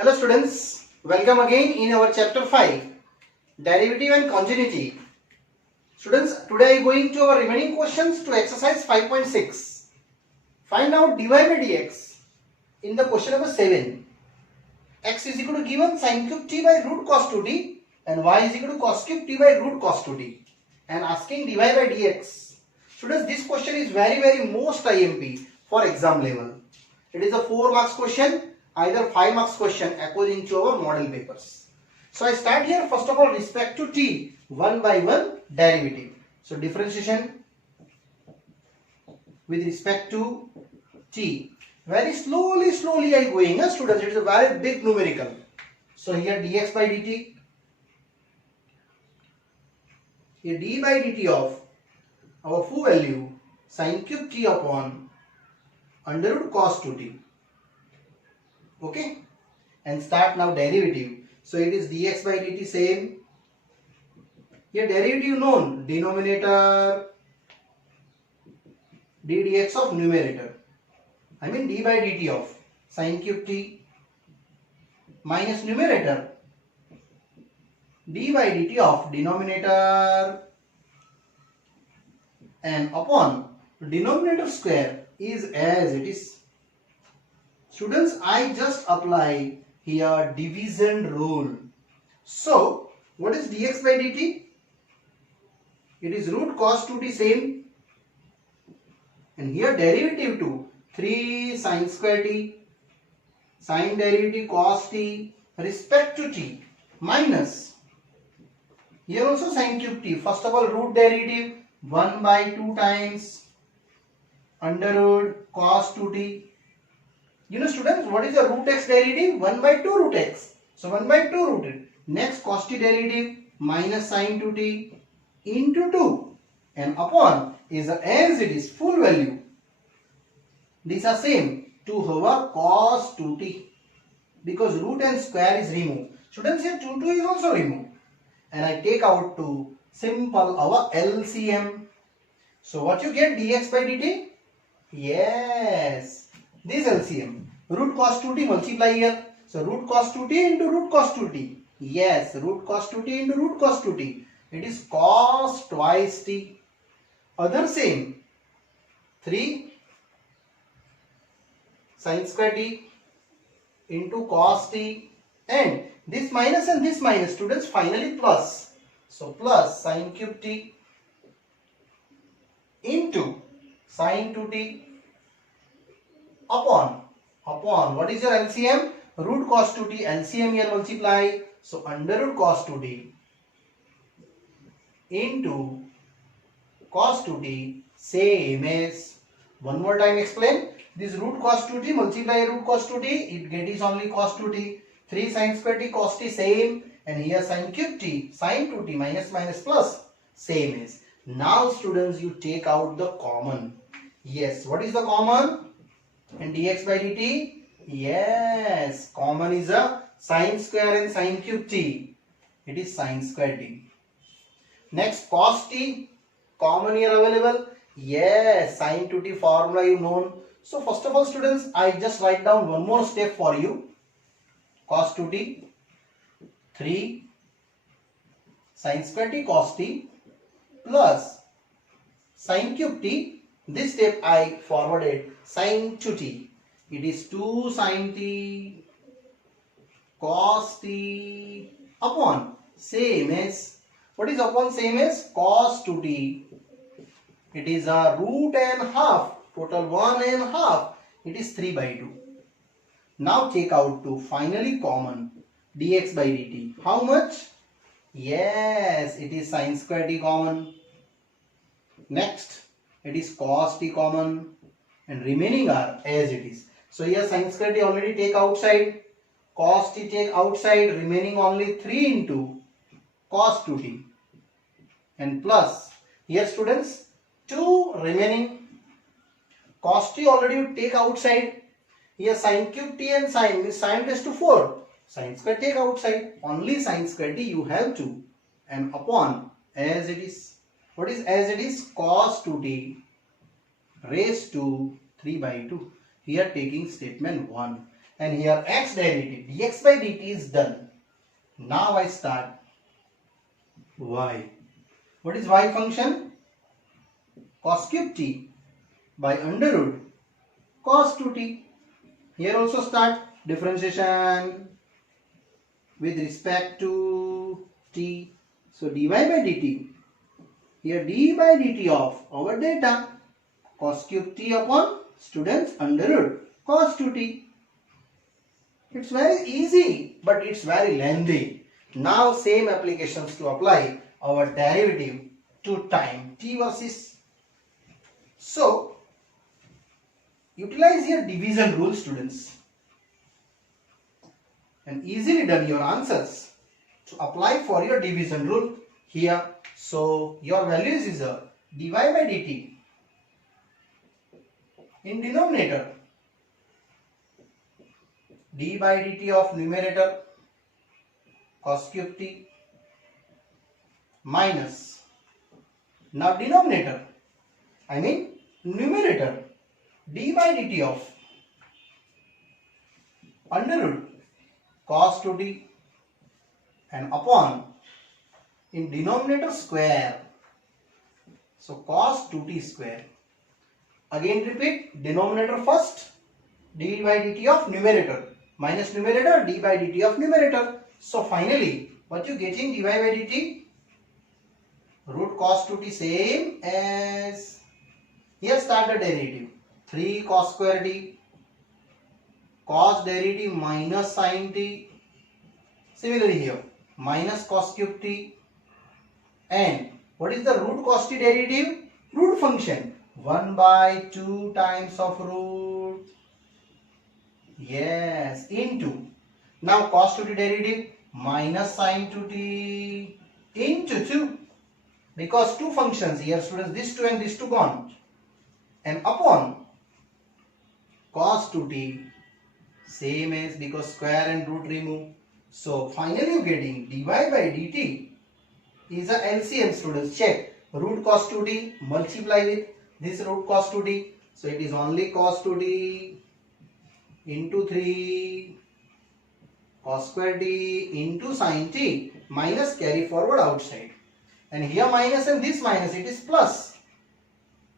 Hello students, welcome again in our chapter 5, Derivative and Continuity. Students, today I am going to our remaining questions to exercise 5.6. Find out dy by dx in the question number 7. X is equal to given sin cube t by root cos 2t and y is equal to cos cube t by root cos 2t and asking dy by dx. Students, this question is very most IMP for exam level. It is a 4 marks question, either 5 marks question according to our model papers. So I start here first of all respect to t, one by one derivative. So differentiation with respect to t. Very slowly I going, students. It is a very big numerical. So here dx by dt, here d by dt of our full value sin cube t upon under root cos 2t. Okay, and start now derivative. So it is dx by dt same. Here derivative known, denominator d dx of numerator. I mean d by dt of sin cube t minus numerator d by dt of denominator and upon denominator square is as it is. Students, I just apply here division rule. So what is dx by dt? It is root cos 2t same, and here derivative to 3 sin square t, sin derivative cos t respect to t minus here also sin cube t. First of all root derivative 1 by 2 times under root cos 2t. You know students, what is the root x derivative? 1 by 2 root x. So 1 by 2 rooted. Next cos t derivative minus sin 2t into 2 and upon is as it is full value. These are same to our cos 2t because root and square is removed. Students, here 2 is also removed. And I take out to simple our LCM. So what you get dx by dt? Yes, this LCM. Root cos 2t multiply here. So root cos 2t into root cos 2t. Yes, root cos 2t into root cos 2t. It is cos twice t. Other same. 3 sin square t into cos t and this minus and this minus, students, finally plus. So plus sin cube t into sin 2t upon what is your LCM? Root cos 2t. LCM here multiply. So under root cos 2t into cos 2t same as, one more time explain, this root cos 2t multiply root cos 2t, it gets only cos 2t. 3 sin square t cos t same, and here sin cube t sin 2t minus plus same as. Now students, you take out the common. Yes, what is the common in dx by dt? Yes, common is a sin square and sin cube t. It is sin square t. Next cos t, common here available. Yes, sin 2t formula you known. So first of all students, I just write down one more step for you. Cos 2t, 3 sin square t cos t plus sin cube t. This step I forwarded sin 2t. It is 2 sin t cos t upon same as, what is upon same as? Cos 2t. It is a root and half, total 1 and half. It is 3 by 2. Now take out to finally common dx by dt. How much? Yes, it is sin square t common. Next, it is cos t common and remaining are as it is. So here sin square t already take outside, cos t take outside, remaining only 3 into cos 2t and plus here students 2 remaining, cos t already you take outside. Here sin cube t and sin is sin raised to 4. Sin square take outside. Only sin square t you have to. And upon as it is. What is as it is? Cos 2t raised to 3 by 2. Here taking statement 1. and here x derivative dx by dt is done. Now I start y. What is y function? Cos cube t by under root cos 2t. Here also start differentiation with respect to t. So dy by dt. Here d by dt of our data cos cube t upon students under root cos 2t. It's very easy, but it's very lengthy. Now same applications to apply our derivative to time t versus. So utilize your division rule, students, and easily done your answers to apply for your division rule here. So your values is a dy by dt in denominator, d by dt of numerator cos cube t minus, now denominator, I mean numerator, d by dt of under root cos 2t and upon in denominator square, so cos 2t square. Again repeat, denominator first, d by dt of numerator minus numerator, d by dt of numerator. So finally what you getting, dy by dt root cos 2t same as, here start the derivative, 3 cos square t cos derivative minus sin t. Similarly here minus cos cube t, and what is the root cos t derivative? Root function 1 by 2 times of root, yes, into, now cos 2t derivative minus sin 2t into 2, because two functions here, students, this 2 and this 2 gone, and upon cos 2t same as, because square and root remove. So finally you getting dy by dt is a LCM, students. Check, root cos 2t multiply with this root cos 2t, so it is only cos 2t into 3 cos square t into sin t minus carry forward outside, and here minus and this minus, it is plus,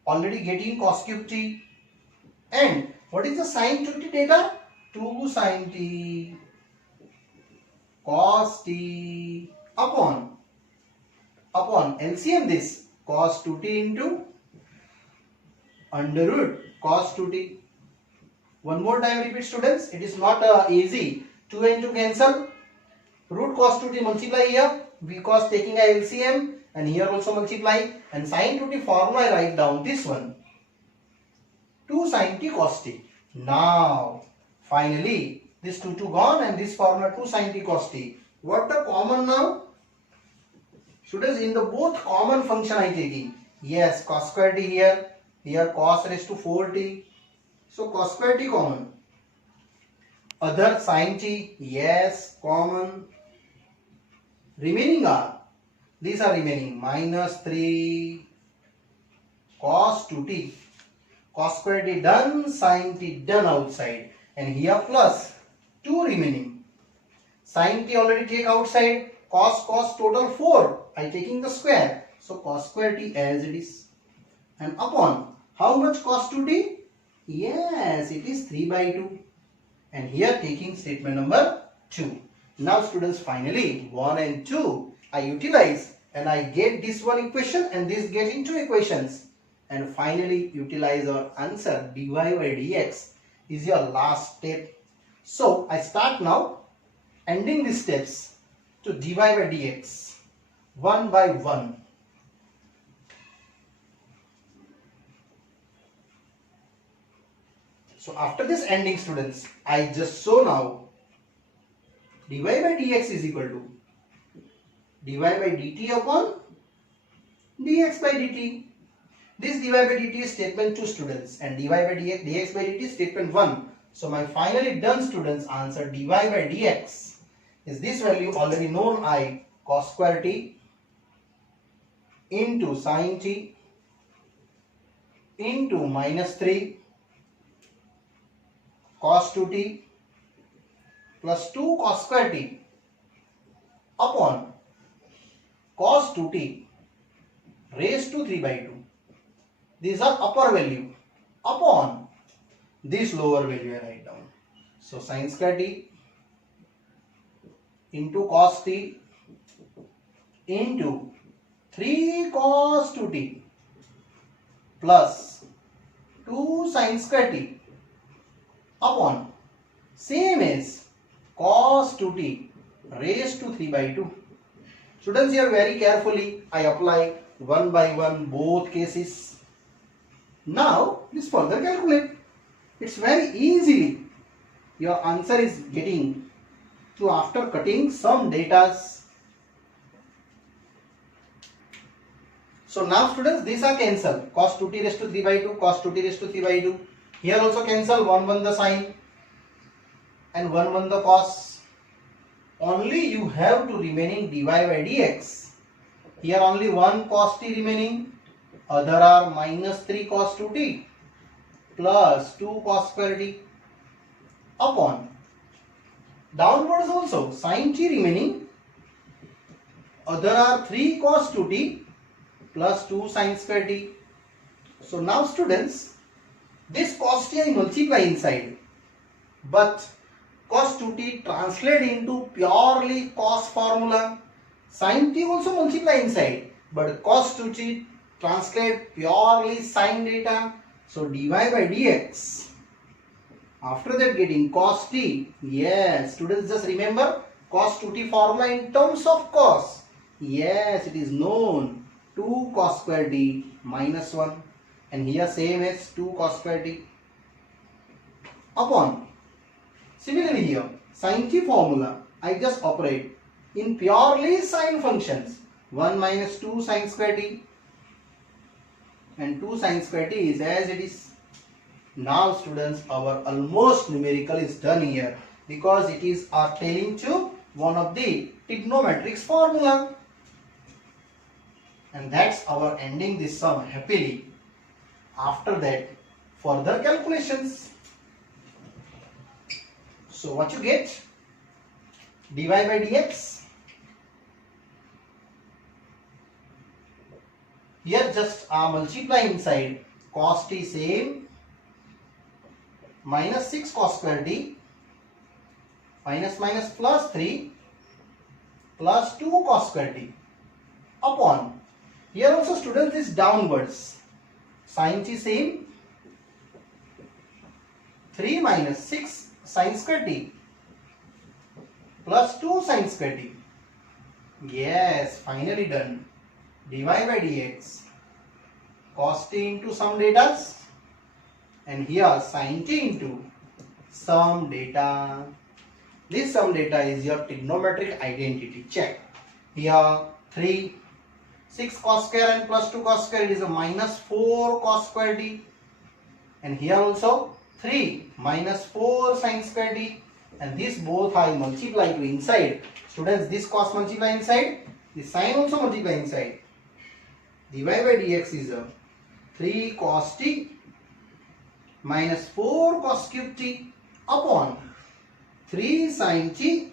already getting cos cube t. And what is the sin 2t data? 2 sin t cos t upon LCM this cos 2t into under root cos 2t. One more time repeat, students, it is not easy. 2 and 2 cancel, root cos 2t multiply here because taking a LCM, and here also multiply, and sin 2t formula I write down this one, 2 sin t cos t. Now finally this 2 gone, and this formula 2 sin t cos t. What the common now? Students, in the both common function I taking, yes, cos square t here, cos raised to 4t, so cos square t common. Other sin t, yes, common. Remaining are, these are remaining, minus 3 cos 2t, cos square t done, sin t done outside, and here plus 2 remaining. Sin t already take outside, cos total 4, I taking the square, so cos square t as it is, and upon how much cos 2t? Yes, it is 3 by 2, and here taking statement number 2. Now students, finally 1 and 2 I utilize, and I get this one equation and this get into equations, and finally utilize our answer. Dy by dx is your last step. So I start now ending these steps to dy by dx one by one. So after this ending, students, I just show now dy by dx is equal to dy by dt upon dx by dt. This dy by dt is statement 2, students, and dy by dx by dt is statement 1. So my finally done, students, answer dy by dx is this value already known, I cos square t into sin t into minus 3 cos 2t plus 2 cos square t upon cos 2t raised to 3 by 2. These are upper value upon this lower value I write down. So sin square t into cos t into 3 cos 2t plus 2 sin square t upon same as cos 2t raised to 3 by 2. Students, here very carefully I apply one by one both cases. Now let's further calculate. It's very easily. Your answer is getting to after cutting some datas. So now students, these are cancelled. Cos 2t raised to 3 by 2, cos 2t raised to 3 by 2. Here also cancel, 1 the sine and 1 the cos. Only you have to remaining dy by dx. Here only 1 cos t remaining. Other are minus 3 cos 2t plus 2 cos square t upon downwards also sin t remaining. Other are 3 cos 2t plus 2 sin square t. So now students, this cos t I multiply inside, but cos 2t translate into purely cos formula. Sin t also multiply inside, but cos 2t translate purely sin data. So dy by dx. After that getting cos t. Yes, students, just remember cos 2t formula in terms of cos. Yes, it is known 2 cos square t minus 1, and here same as 2 cos square t upon. Similarly here sin t formula I just operate in purely sine functions. 1 minus 2 sin square t and 2 sin square t is as it is. Now students, our almost numerical is done here because it is pertaining to one of the trigonometric formula. And that's our ending this sum happily. After that, further calculations. So what you get? Dy by dx. Here just multiply inside cos t same minus 6 cos square t minus minus plus 3 plus 2 cos square t upon. Here also students is downwards. Sin t same 3 minus 6 sin square t plus 2 sin square t. Yes, finally done. Dy by dx. Cos t into some datas, and here sin t into some data. This sum data is your trigonometric identity. Check. Here 3 6 cos square and plus 2 cos square, it is a minus 4 cos square t, and here also 3 minus 4 sin square t, and this both I multiply to inside. Students, this cos multiply inside, this sin also multiply inside. Dy by dx is a 3 cos t minus 4 cos cube t upon 3 sin t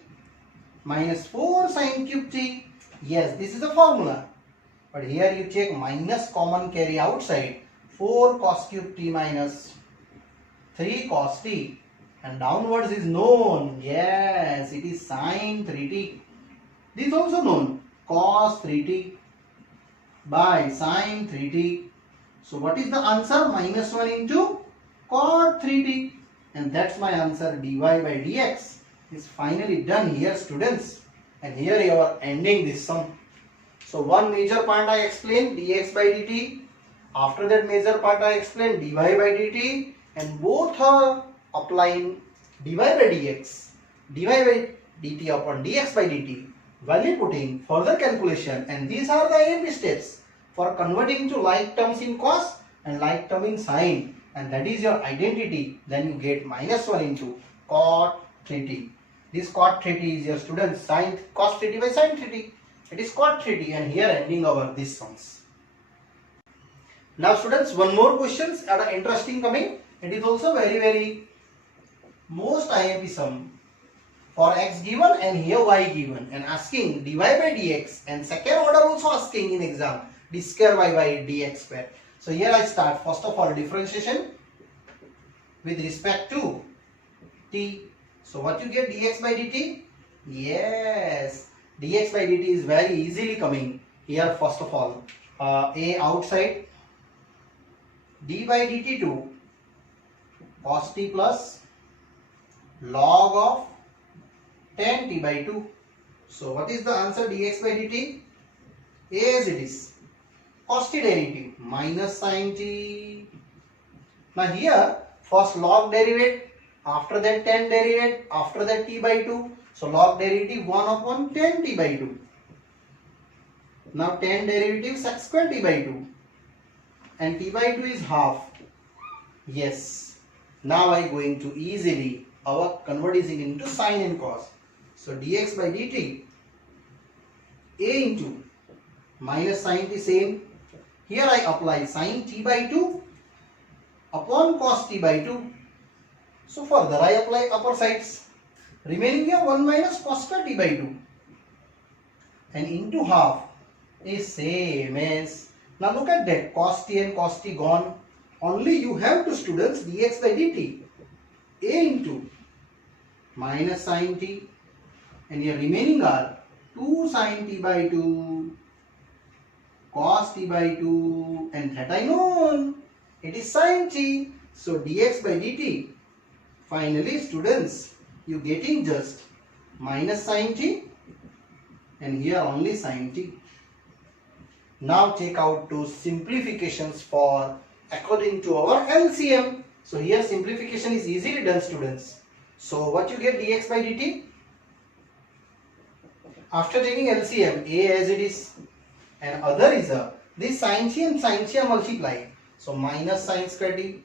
minus 4 sin cube t. Yes, this is the formula. But here you check minus common carry outside. 4 cos cube t minus 3 cos t, and downwards is known. Yes, it is sin 3t. This is also known, cos 3t by sin 3t. So what is the answer? Minus 1 into cot 3t, and that's my answer. Dy by dx is finally done here, students, and here you are ending this sum. So one major part I explained, dx by dt. After that major part I explained dy by dt, and both are applying dy by dx, dy by dt upon dx by dt, value putting, further calculation, and these are the AMP steps for converting to like terms in cos and like term in sine, and that is your identity. Then you get minus 1 into cot 3t. This cot 3t is your students sin cos 3t by sin 3t. It is cot 3t, and here ending our these sums. Now students, one more questions are interesting coming. It is also very most IMP sum for x given and here y given and asking dy by dx, and second order also asking in exam d square y by dx square. So here I start first of all differentiation with respect to t. So what you get, dx by dt? Yes, dx by dt is very easily coming here. First of all, a outside, d by dt to cos t plus log of tan t by 2. So what is the answer, dx by dt? As it is, cos t derivative minus sin t. Now here first log derivative, after that tan derivative, after that t by 2. So log derivative 1 upon tan t by 2. Now tan derivative sec square t by 2 and t by 2 is half. Yes, now I going to easily convert this into sin and cos. So dx by dt, a into minus sin t same. Here I apply sin t by 2 upon cos t by 2. So further I apply upper sides. Remaining here 1 minus cos square t by 2 and into half is same as. Now look at that, cos t and cos t gone. Only you have to, students, dx by dt, a into minus sin t, and your remaining are 2 sin t by 2 cos t by 2, and that I know it is sin t. So dx by dt, finally students, you getting just minus sin t and here only sin t. Now check out two simplifications for according to our LCM. So here simplification is easily done, students. So what you get, dx by dt, after taking LCM, a as it is and other is a, this sin t and sin t are multiplied. So minus sin square t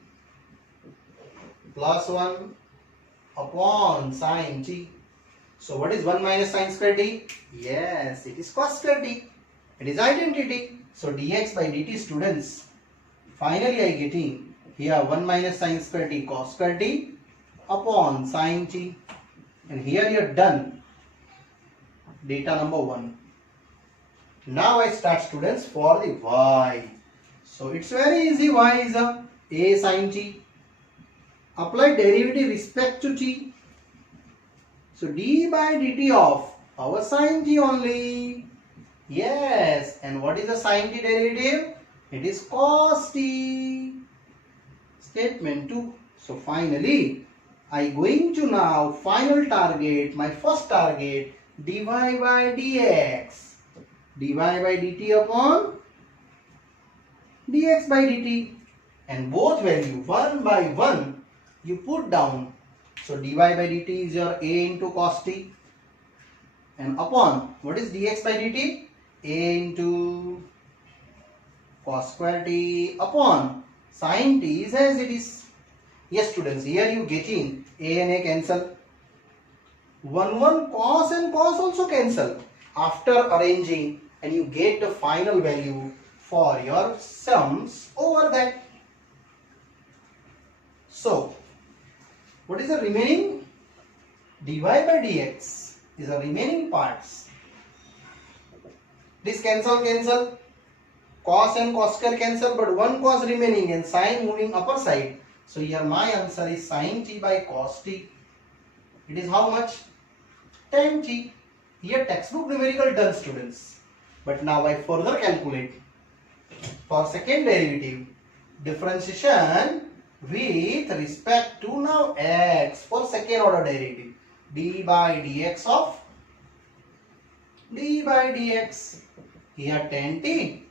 plus 1 upon sin t. So what is 1 minus sin square t? Yes, it is cos square t. It is identity. So dx by dt, students, finally I getting here 1 minus sin square t cos square t upon sin t, and here you are done. Data number 1. Now I start, students, for the y. So it's very easy. Y is a sin t. Apply derivative respect to t. So d by dt of our sin t only. Yes, and what is the sin t derivative? It is cos t. Statement 2. So finally, I going to now final target, my first target, dy by dx. dy by dt upon dx by dt. And both value 1 by 1 you put down. So dy by dt is your a into cos t. And upon, what is dx by dt? A into cos square t upon sin t is as it is. Yes, students, here you getting a and a cancel. 1 cos and cos also cancel. After arranging, and you get the final value for your sums over that. So what is the remaining? dy by dx is the remaining parts. This cancel, cos and cos square cancel, but 1 cos remaining and sin moving upper side. So here my answer is sin t by cos t. It is how much? Tan t. Here textbook numerical done, students. But now I further calculate for second derivative differentiation with respect to now x for second order derivative. d by dx of d by dx. Here tan t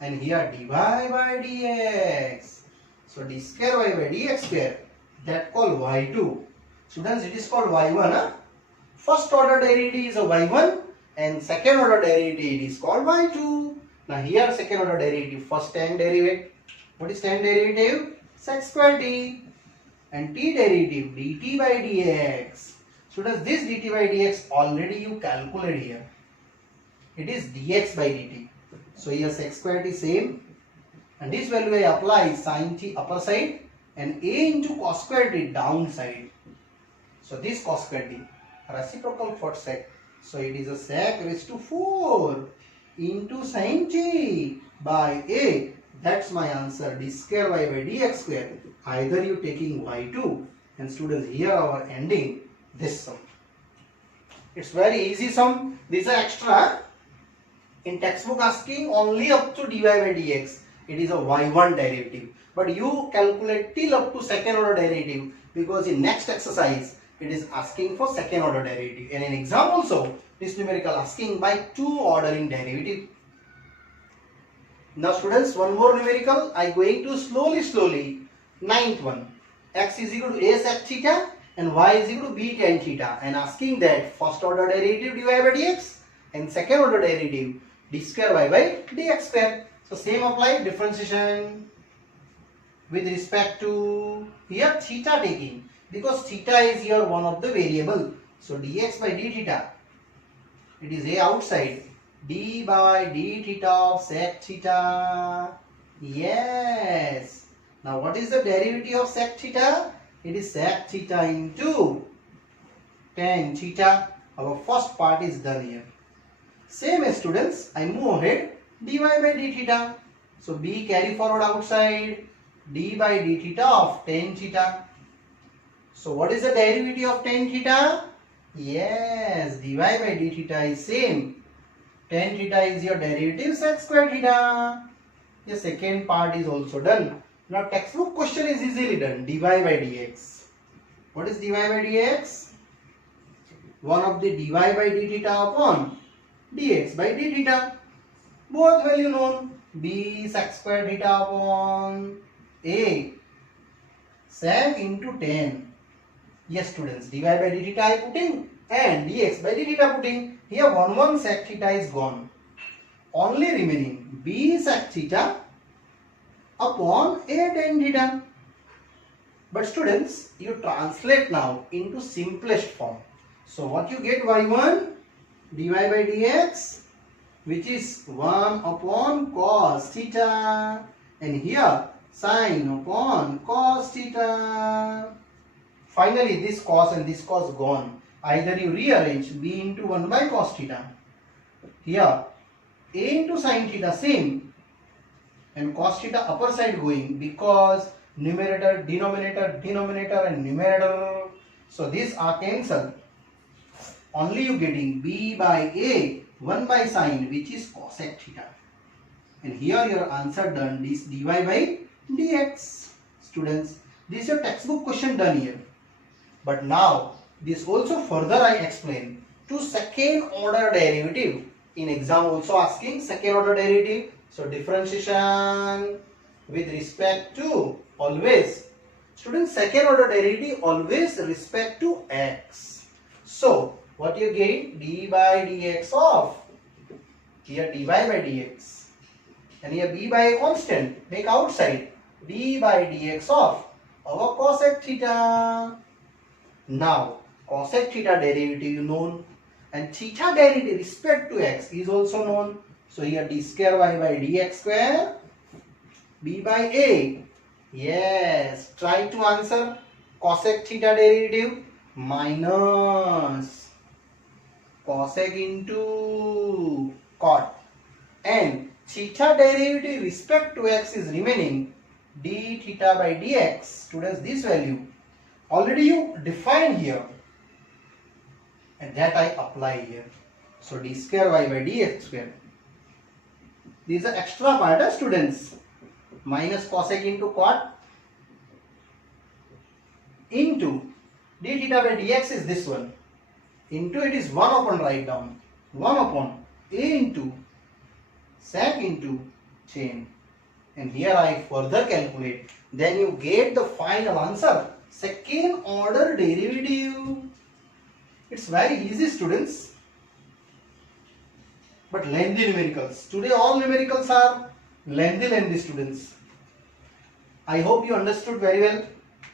and here dy by dx. So d square y by dx square, that called y2. Students, it is called y1. Huh? First order derivative is a y1 and second order derivative is called y2. Now here second order derivative, first tan derivative. What is tan derivative? Sec square t. And t derivative dt by dx. Students, this dt by dx already you calculate here. It is dx by dt. So here sec square t same. And this value I apply sin t upper side and a into cos square t downside. So this cos square t reciprocal for sec. So it is a sec raised to 4 into sin t by a. That's my answer, d square y by dx square. Either you taking y2, and students, here our ending this sum. It's very easy sum. These are extra. In textbook asking only up to dy by dx. It is a y1 derivative. But you calculate till up to second order derivative, because in next exercise it is asking for second order derivative. And in exam also this numerical asking by 2 ordering derivative. Now students, one more numerical. I going to slowly. Ninth one. X is equal to a sec theta and y is equal to b tan theta, and asking that first order derivative dy by dx and second order derivative d square y by dx square. So same apply, differentiation with respect to here theta taking, because theta is here one of the variable. So dx by d theta, it is a outside, d by d theta of sec theta. Yes. Now what is the derivative of sec theta? It is sec theta into tan theta. Our first part is done here. Same as students, I move ahead, dy by d theta. So b carry forward outside, d by d theta of tan theta. So what is the derivative of tan theta? Yes, dy by d theta is same. Tan theta is your derivative sec square theta. The second part is also done. Now textbook question is easily done. dy by dx. What is dy by dx? One of the dy by d theta upon dx by d theta. Both value known. b sec square theta upon a sec into tan. Yes students, dy by d theta I putting and dx by d theta putting. Here 1 sec theta is gone. Only remaining b sec theta upon a tan theta. But students, you translate now into simplest form. So what you get, y1 dy by dx, which is 1 upon cos theta, and here sin upon cos theta. Finally this cos and this cos gone. Either you rearrange b into 1 by cos theta. Here a into sin theta same, and cos theta upper side going, because numerator, denominator and numerator. So these are cancelled. Only you getting b by a 1 by sin, which is cosec theta. And here your answer done, this dy by dx. Students, this is your textbook question done here. But now this also further I explain to second order derivative. In exam also asking second order derivative. So differentiation with respect to always, students, second order derivative always respect to x. So what you get, d by dx of, here dy by dx, and here b by a constant, make outside, d by dx of our cosec theta. Now cosec theta derivative known, and theta derivative respect to x is also known. So here d square y by dx square, b by a. Yes, try to answer. Cosec theta derivative minus cosec into cot, and theta derivative respect to x is remaining d theta by dx. Students, this value already you define here, and that I apply here. So d square y by dx square. These are extra part, students. Minus cosec into cot into d theta by dx is this one. Into it is 1 upon, write down, 1 upon a into sec into chain. And here I further calculate. Then you get the final answer. Second order derivative. It's very easy, students. But lengthy numericals. Today all numericals are lengthy students. I hope you understood very well.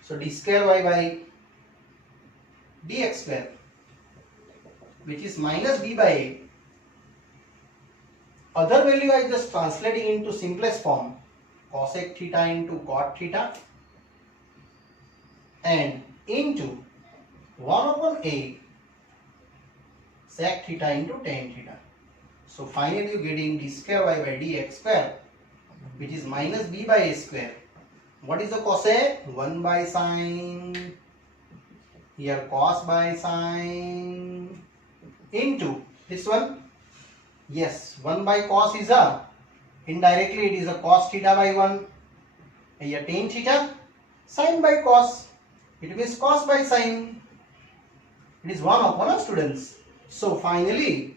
So d square y by dx square, which is minus b by a. Other value I just translating into simplest form. Cosec theta into cot theta, and into 1 upon a sec theta into tan theta. So finally you getting d square y by dx square, which is minus b by a square. What is the cosec? 1 by sine, here cos by sine, into this one. Yes, 1 by cos is a, indirectly it is a cos theta by 1. Here tan theta, sine by cos, it means cos by sine. It is 1 upon students. So finally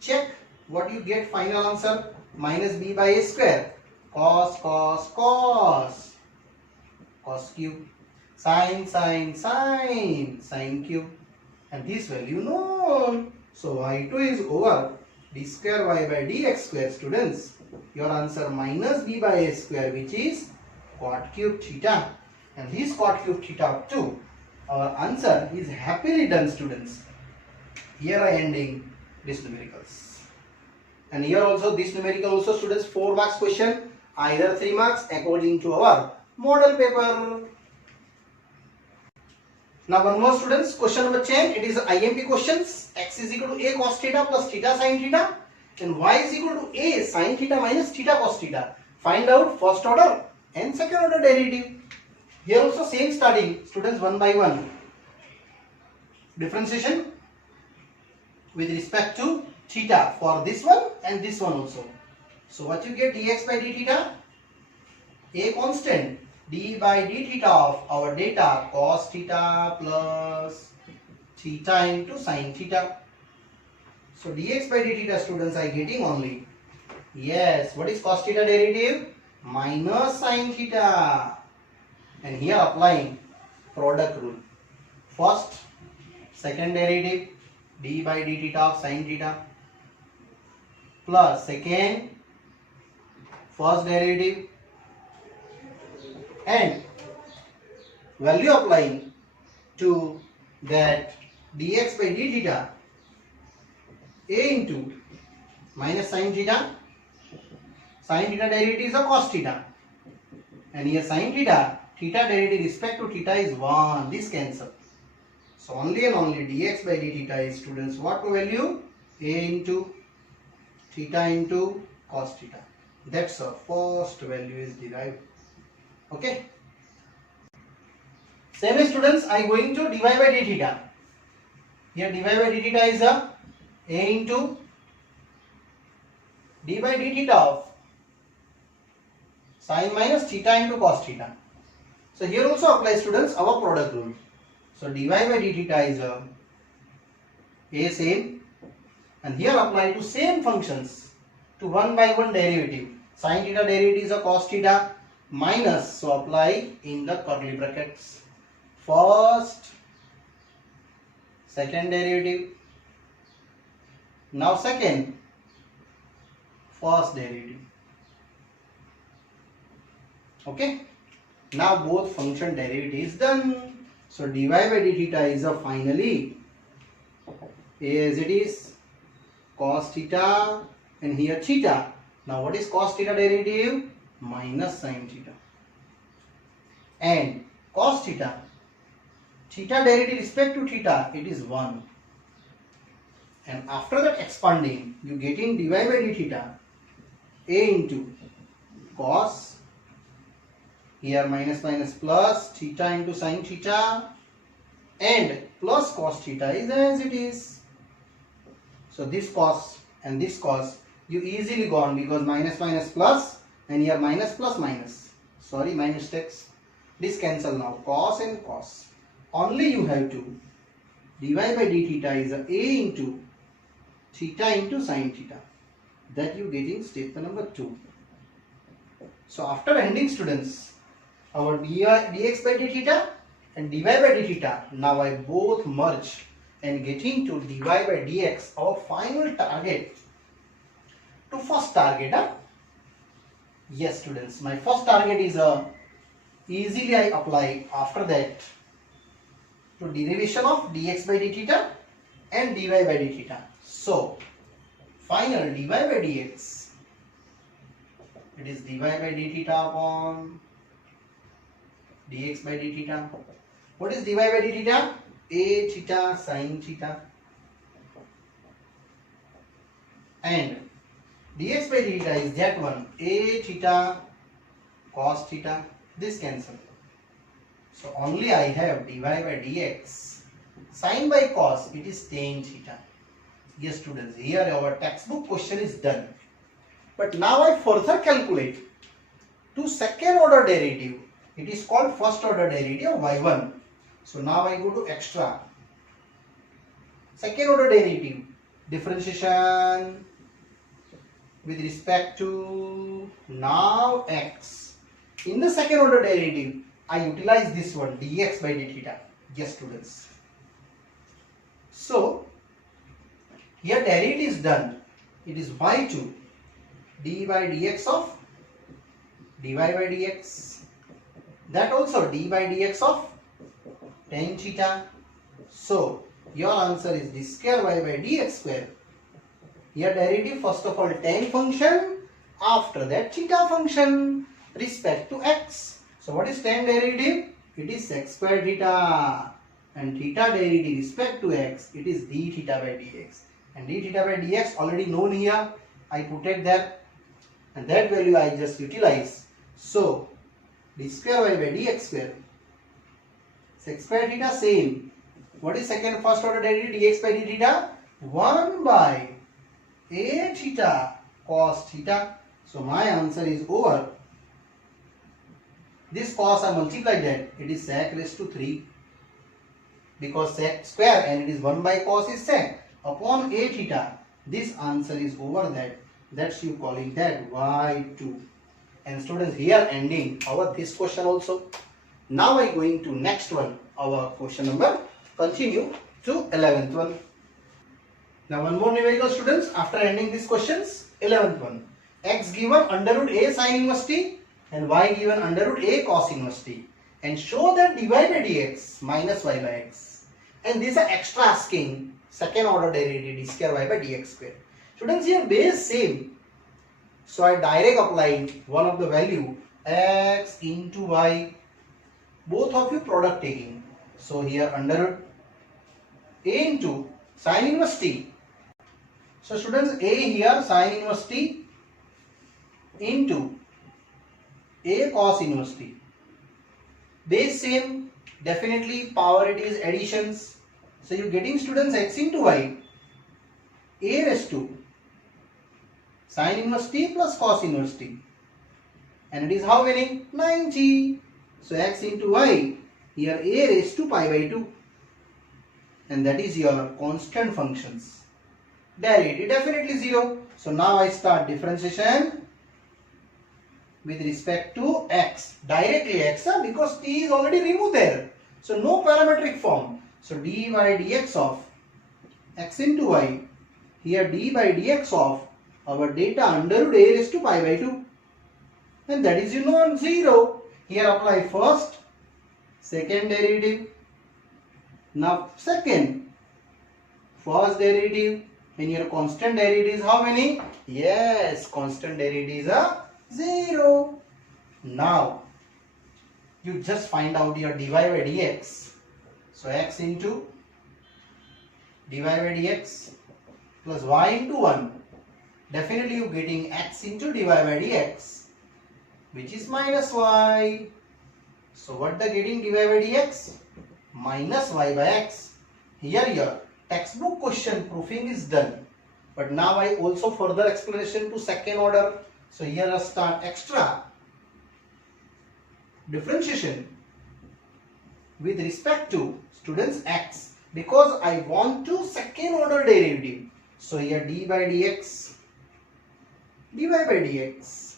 check what you get. Final answer minus b by a square, cos cos cos, cos cube, sine sine sine, sine cube, and this value known. So y2 is over d square y by dx square. Students, your answer minus b by a square, which is cot cube theta, and this cot cube theta 2. Our answer is happily done, students. Here I ending this numericals, and here also this numerical also, students, 4 marks question, either 3 marks according to our model paper. Now one more, students, question number 10. It is IMP questions. X is equal to a cos theta plus theta sin theta, and y is equal to a sin theta minus theta cos theta. Find out first order and second order derivative. Here also same starting, students, one by one. Differentiation with respect to theta for this one and this one also. So what you get, dx by d theta, a constant, d by d theta of our data cos theta plus theta into sin theta. So dx by d theta, students, I getting only, yes, what is cos theta derivative? Minus sin theta. And here applying product rule. First, second derivative, d by d theta of sin theta, plus second, first derivative, and value applying to that dx by d theta, a into minus sin theta. Sin theta derivative is a cos theta, and here sin theta, theta derivative respect to theta is 1. This cancel. So only and only dx by d theta is, students, what to value? A into theta into cos theta. That's our first value is derived. Okay. Same as, students, I going to dy by d theta. Here dy by d theta is a into d by d theta of sin minus theta into cos theta. So here also apply, students, our product rule. So dy by d theta is a same, and here apply to same functions to 1 by 1 derivative. Sin theta derivative is a cos theta minus, so apply in the curly brackets. First, second derivative. Now second, first derivative. Okay. Now both function derivatives done. So dy by d theta is a finally a as it is cos theta, and here theta. Now what is cos theta derivative? Minus sin theta. And cos theta, theta derivative respect to theta, it is 1. And after that expanding, you getting dy by d theta, a into cos, here minus minus plus theta into sin theta, and plus cos theta is as it is. So this cos and this cos you easily gone, because minus minus plus, and here minus plus minus, sorry, my mistakes, this cancel now, cos and cos. Only you have to dy by d theta is a into theta into sin theta, that you getting step number 2. So after ending, students, our dx by d theta and dy by d theta, now I both merge and getting to dy by dx, our final target to first target. Yes, students, my first target is easily I apply after that to derivation of dx by d theta and dy by d theta. So final dy by dx, it is dy by d theta upon dx by d theta. What is dy by d theta? A theta sin theta. and dx by d theta is that one, a theta cos theta, this cancel. So only I have dy by dx, sin by cos, it is tan theta. Yes students, here our textbook question is done. But now I further calculate to second order derivative. It is called first order derivative y1. So now I go to extra. Second order derivative, differentiation with respect to now x. In the second order derivative, I utilize this one, dx by d theta. Yes students. So here derivative is done. It is y2 d by dx of dy by dx. That also d by dx of tan theta. So your answer is d square y by dx square. Here derivative first of all tan function, after that theta function respect to x. So what is tan derivative? It is sec square theta, and theta derivative respect to x, it is d theta by dx. And d theta by dx already known here, I put it there, and that value I just utilize. So d square y by dx square, sec square theta same. What is second first order derivative dx by d theta? 1 by a theta cos theta. So my answer is over. This cos I multiplied that, it is sec raised to 3. Because sec square and it is 1 by cos is sec upon a theta. This answer is over that. That's you calling that y2. And students, here ending our this question also. Now I going to next one, our question number, continue to 11th one. Now one more numerical students, after ending these questions, 11th one. X given under root a sin inverse t and y given under root a cos inverse t, and show that dy by dx minus y by x. And these are extra asking second order derivative d square y by dx square. Students, here base same. So I direct apply one of the value x into y. Both of you product taking. So here under root a into sin inverse t. So students, a here sin inverse t into a cos inverse t. Base same, definitely power it is additions. So you getting students x into y, a raised to sin inverse t plus cos inverse t. And it is how many? 90. So x into y, here a raised to pi by 2. And that is your constant functions. Derivative definitely 0. So now I start differentiation with respect to x. Directly x, because t is already removed there. So no parametric form. So d by dx of x into y. Here d by dx of our data under root a raised to pi by 2. And that is 0. Here apply first, second derivative. Now second, first derivative. And your constant derivative is how many? Yes, constant derivative is 0. Now you just find out your dy by dx. So x into dy by dx plus y into 1. Definitely you getting x into dy by dx, which is minus y. So what the getting dy by dx? Minus y by x. Here your textbook question proofing is done. But now I also further explanation to second order. So here I start extra differentiation with respect to students x, because I want to second order derivative. So here d by dx, dy by dx.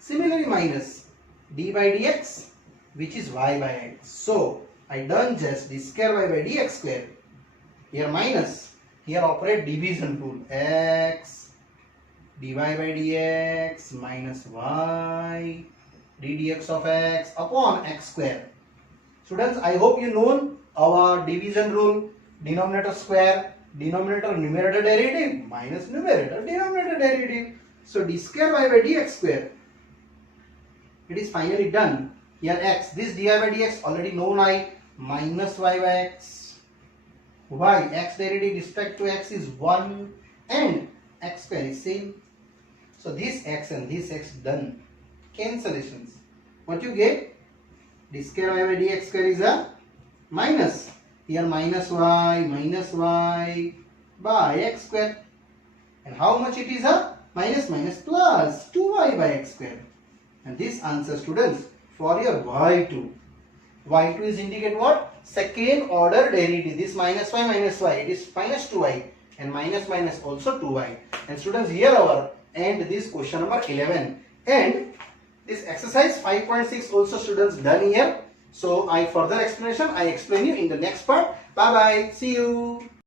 Similarly minus d by dx, which is y by x. So I done just d square y by dx square. Here minus, here operate division rule, x dy by dx minus y d dx of x upon x square. Students, I hope you know our division rule, denominator square, denominator numerator derivative minus numerator denominator derivative. So d square y by dx square, it is finally done. Here x, this dy by dx already known, I minus y by x. Y, x derivative respect to x is 1, and x square is same. So this x and this x done. Cancellations. What you get? D square y by dx square is a minus. Here minus y by x square. And how much it is a minus minus plus 2y by x square. And this answer, students, for your y2. y2 is indicate what? Second order derivative. This minus y, it is minus 2y, and minus minus also 2y. And students, here our end this question number 11. And this exercise 5.6 also students done here. So I further explanation I explain you in the next part. Bye bye. See you.